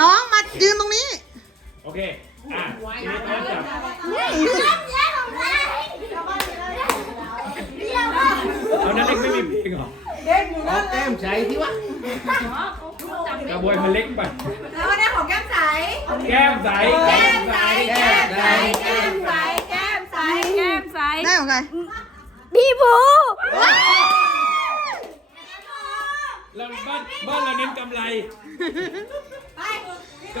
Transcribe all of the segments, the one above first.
น้องมายืนตรงนี้โอเค อะทีนี้น้องจับเอานั่นเล็กไม่มีเพลงเหรอเอาแก้มใส่ที่วะกระบวยมันเล็กไป แล้ววันนี้ของแก้มใส แก้มใส แก้มใส แก้มใส แก้มใส แก้มใส แก้มใส ได้ของใครพี่ภูเราบ้านบ้านเราเน้นกำไร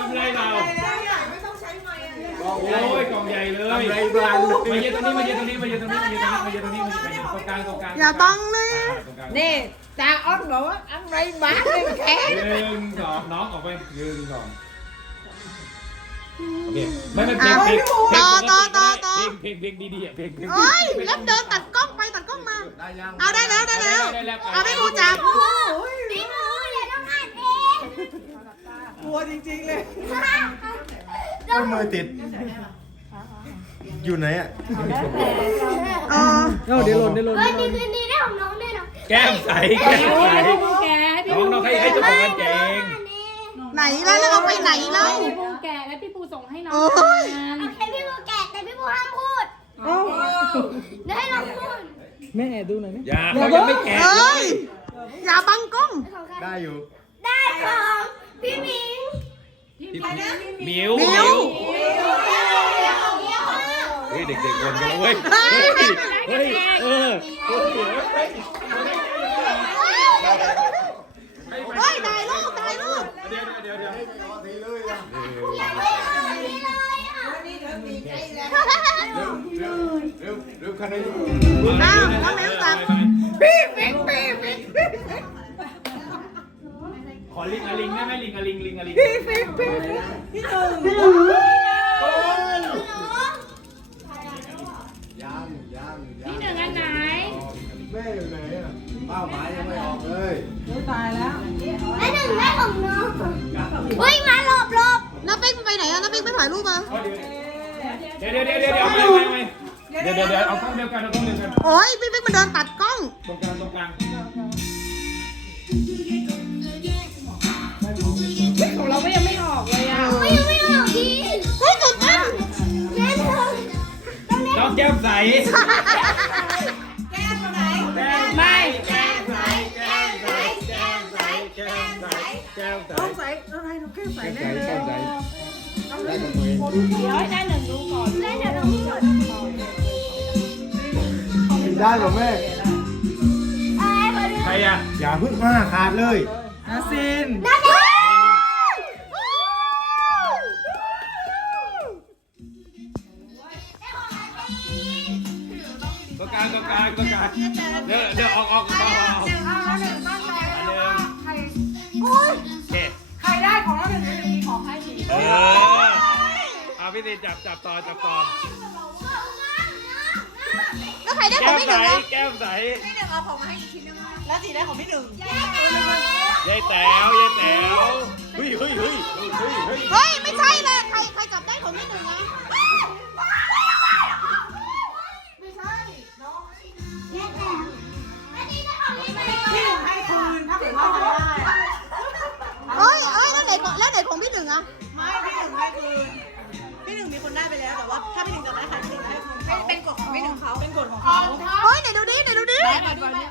กำไรเราไม่ต้องใช้ไม้อะโอ้ยกล่องใหญ่เลยทำไรบ้านมาเย็นตรงนี้มาเย็นตรงนี้มาเย็นตรงนี้มาเย็นตรงนี้มาเย็นตรงนี้มาเย็นตรงนี้ตรงกลางตรงกลางอย่าบังนะอ่าตรงกลางนี่ตาอ้อนบอกว่าอะไรบ้าเลยแค่หนึ่งสองน้องออกไปหนึ่งสองโอเคไม่ไม่เพลงเพลงเพลงเพลงเพลงดีๆอะเพลงเพลงโอ้ยแล้วเดินตัดกล้องไปตัดกล้องมาได้ยังเอาได้แล้วได้แล้วได้แล้วเอาพี่ภูจับ ลัวจริงๆเลยก็มือติด อยู่ไหนอะเออเฮ้ยนี่คืนนี้ได้ของน้องด้วยเนาะแก้มใสแก้มใสน้องน้องให้ให้เจ้าของวันแจงไหนล่ะแล้วเอาไปไหนล่ะพี่ปูแกะและพี่ปูส่งให้น้องโอ้ยทานโอเคพี่บูแกะแต่พี่บูห้ามพูดเดี๋ยวให้น้องพูดอย่าเขายังไม่แกะเอ้ยอย่าบังกล้องของใครได้อยู่ ได้ของ พี่หมิงมิวมิวเฮ้ยเด็กๆวนกันแล้วเว้ยเฮ้ยเออเฮ้ยได้ลูกได้ลูกเดี๋ยวเดี๋ยวเดี๋ยวเร็วเร็วคันนี้อ้าวน้องมิวจับ หมูย่างหมูย่างพี่หนึ่งอันไหน แม่อยู่ไหนอะเป้าหมายยังไม่ออกเลยอุ๊ตายแล้วแม่หนึ่งแม่ของน้องเฮ้ยมาหลบหลบน้าเป้งไปไหนอะน้าเป้งไปถ่ายรูปมา เดี๋ยวเดี๋ยวเดี๋ยวเดี๋ยวเอาไปดี๋ยวเดี๋ยวเดี๋ยวเอากล้องเดียวกันเอากล้องเดียวกันโอ้ยพี่เป้งมานเดินตัดกล้อง ตรงกลางตรงกลางเราก็ยัง แก้มใสแก้มตัวไหนไม่ แก้มใสแก้มใสแก้มใสแก้มใสแก้มใสต้องใส่ต้องให้น้องแก้มใส่แน่เลยได้กับมือเดี๋ยวให้ได้หนึ่งดูก่อนแม่เดี๋ยวน้องพูดกินได้ป่ะแม่ไอ้คนนึงใครอะอย่าพึ่งมาขาดเลยอาซินนั่นเอ อีกเออเอาพี่ตีจับจับต่อจับต่อแล้วใครได้ขแก้องมพี่หใสนึ่งอะแก้มใสพี่หนึ่งเอาของมาให้อีกชิ้นนึงแล้วสีได้ของพี่หนึ่งยายแต๋วยายแต๋วเฮ้ยเฮ้ยเฮ้ยเฮ้ยเฮ้ยเฮ้ยเฮ้ยไม่ใช่เลยใครใครจับได้ของพี่หนึ่งอะ ของแล้วไหนของพี่หนึ่งอะไม่พี่หนึ่งให้คืนพี่หนึ่งมีคนได้ไปแล้วแต่ว่าถ้าพี่หนึ่งจะได้ใครพี่หนึ่งให้คืนเป็นเป็นกฎของพี่หนึ่งเขาเป็นกฎของเขาเฮ้ยไหนดูดิไหนดูดิยายแต๋วยาย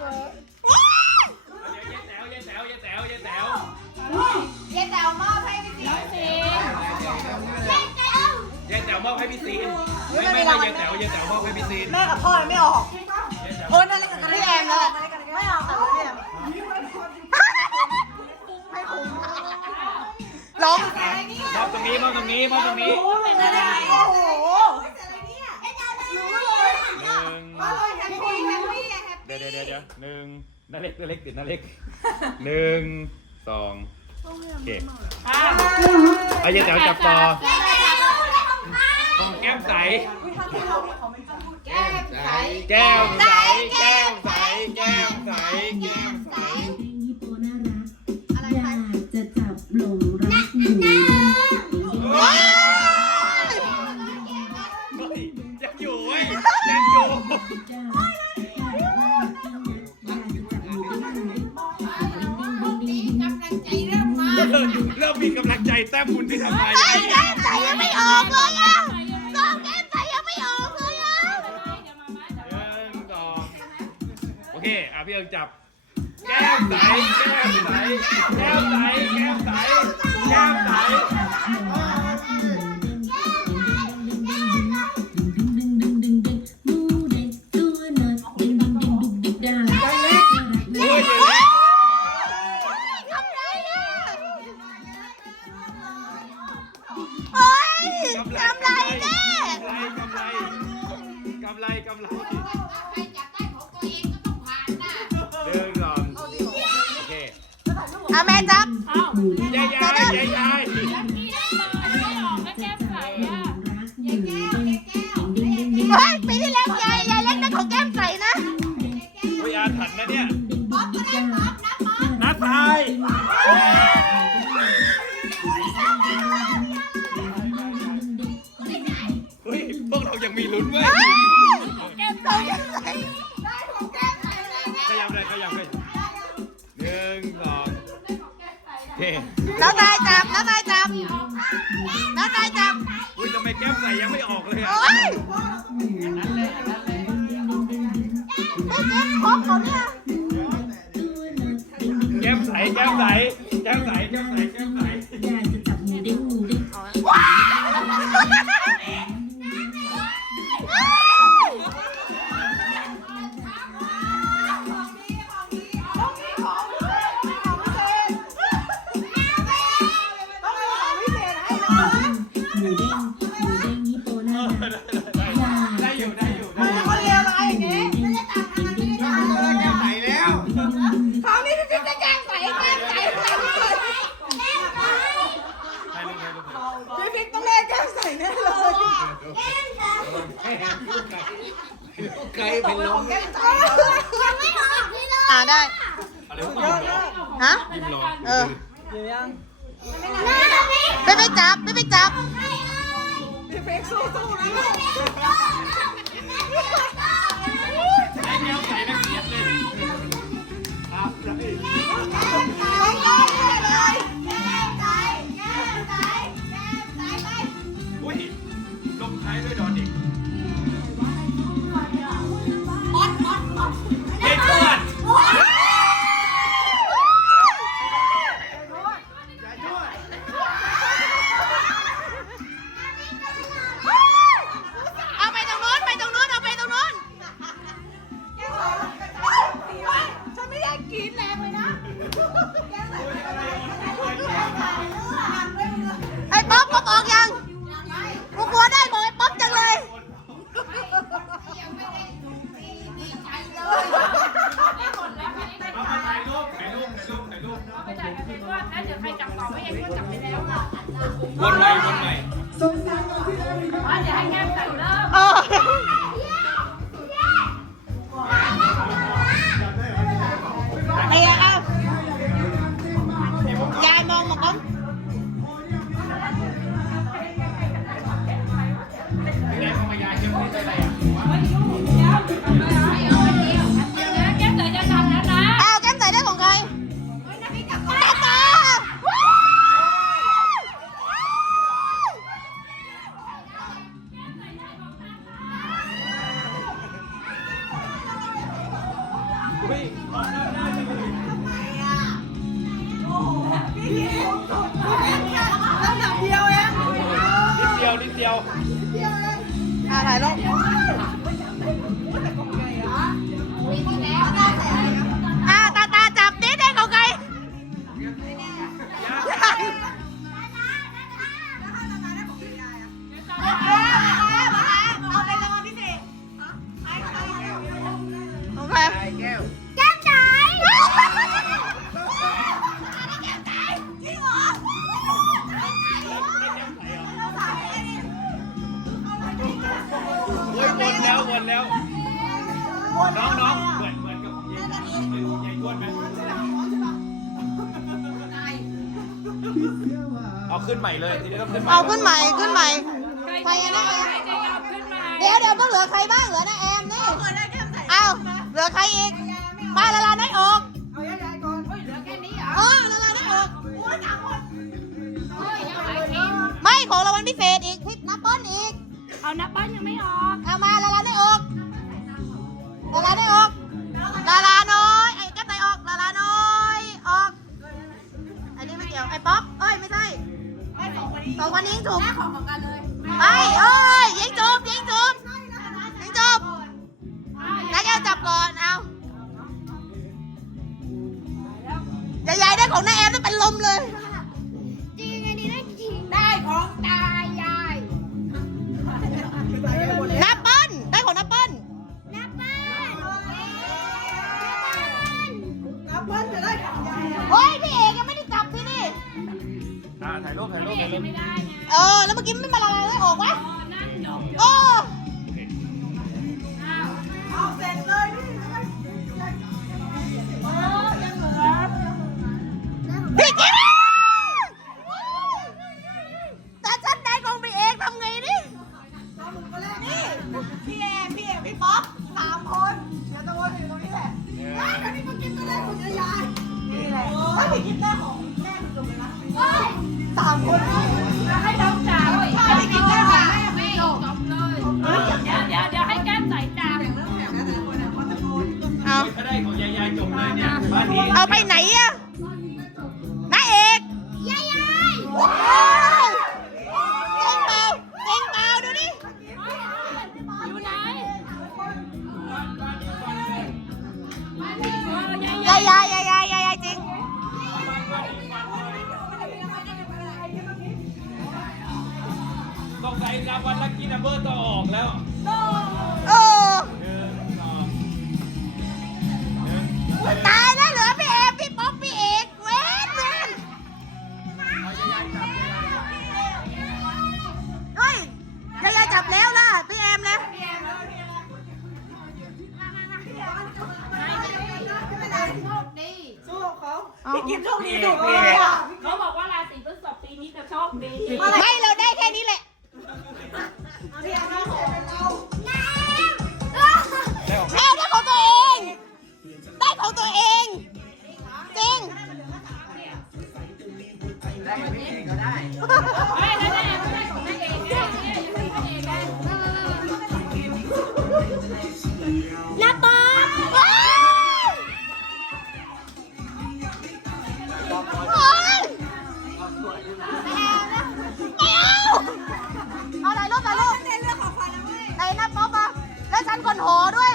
แต๋วยายแต๋วยายแต๋วยายแต๋วเย้แต๋วมอบให้พี่สียายแต๋วมอบให้พี่ซีนไม่ไม่ไม่ยายแต๋วยายแต๋วมอบให้พี่ซีนแม่กับพ่อไม่ออกโอ้ยนั่นเล่นกับพี่แอมแล้ว อบตรงนี้มอบตรงนี้มอบตรงนี้โอ้เป็นอะไรโอ้โหหนึ่งเดี๋ยวเดี๋ยวเดี๋ยวเดี๋ยวหนึ่งนาเล็กนาเล็กติดนาเล็กหนึ่งสองโอเคเอายายแต๋วจับต่อของแก้มใส แก้มใส แก้มใส แก้มใส แต้มบุญที่ทำงานไอ้แก้มใส่ยังไม่ออกเลยอะกองแก้มใส่ยังไม่ออกเลยอะหนึ่งสองโอเค อะพี่เอิงจับ แก้มใส แก้มใส แก้มใส แก้มใส แก้มใส โอ๊ยกำไรกำไรแน่กำไรกำไรกำไรกำไรหนึ่งสองโอเคอะแม่อนโอ้า วกเรายังมีลุ้นเว้ยแก้มใส่แก้มใส่ขยับเลยขยับเลยหนึ่งสองโอเคแล้วนายจับแล้วนายจับแล้วนายจับอุ้ยทำไมแก้มใส่ยังไม่ออกเลยอะ โอ๊ย ได้อยู่ได้อยู่ได้อยู่คนเลวร้ายอย่างงี้ไหนแล้วคราวนี้พี่ปิ๊กจะแกล้งใส่แกล้งใส่ใส่เลยให้ลูกให้ลูกพี่ปิ๊กต้องเล่นแกล้งใส่แน่เลยไกลเป็นลมแกล้งใส่อ่าได้อะไรวะยิ้มเหรอฮะยิ้มเหรอเออเดี๋ยวยัง ไม่ไปจับไม่ไปจับพี่ปิ๊กสู้สู้นะลูกได้แก้มใสแล้วเสียบเลยครับ น้าได้จังเลยน้ำหนักเดียวเองนิดเดียวนิดเดียวอ่าถ่ายรูป เอาขึ้นใหม่เลยทีนี้ต้ขึ้นใหม่เอาขึ้นใหม่ขึ้นใหม่ไปกันะแอมเดี๋ยวเดี๋ยวต้อเหลือใครบ้างเหลือนะแอมนี่เอาเหลือใครอีกมาละลาานละลาได้ออกไม่ของรางวัลพิเศษอีกพิษนับป้อนอีกเอานับป้อนยังไม่ออกเอามาละลาได้ออกละลาได้ออก สุก ของของกันเลย ไม่ เอ เอาไปไหนอะน้าเอกยาย เอาไหนรูกไหนรูกในหน้าป๊อปมะแล้วฉันคนหอด้วย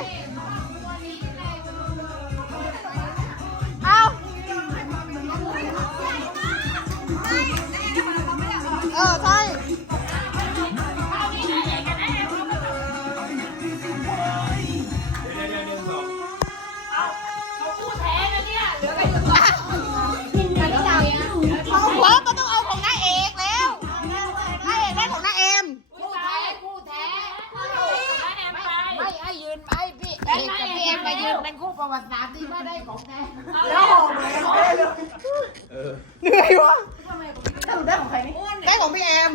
ของแท้ล้วหอมเลยเหนื่อยวะได้ของใครนี่ ได้ของพี่แอม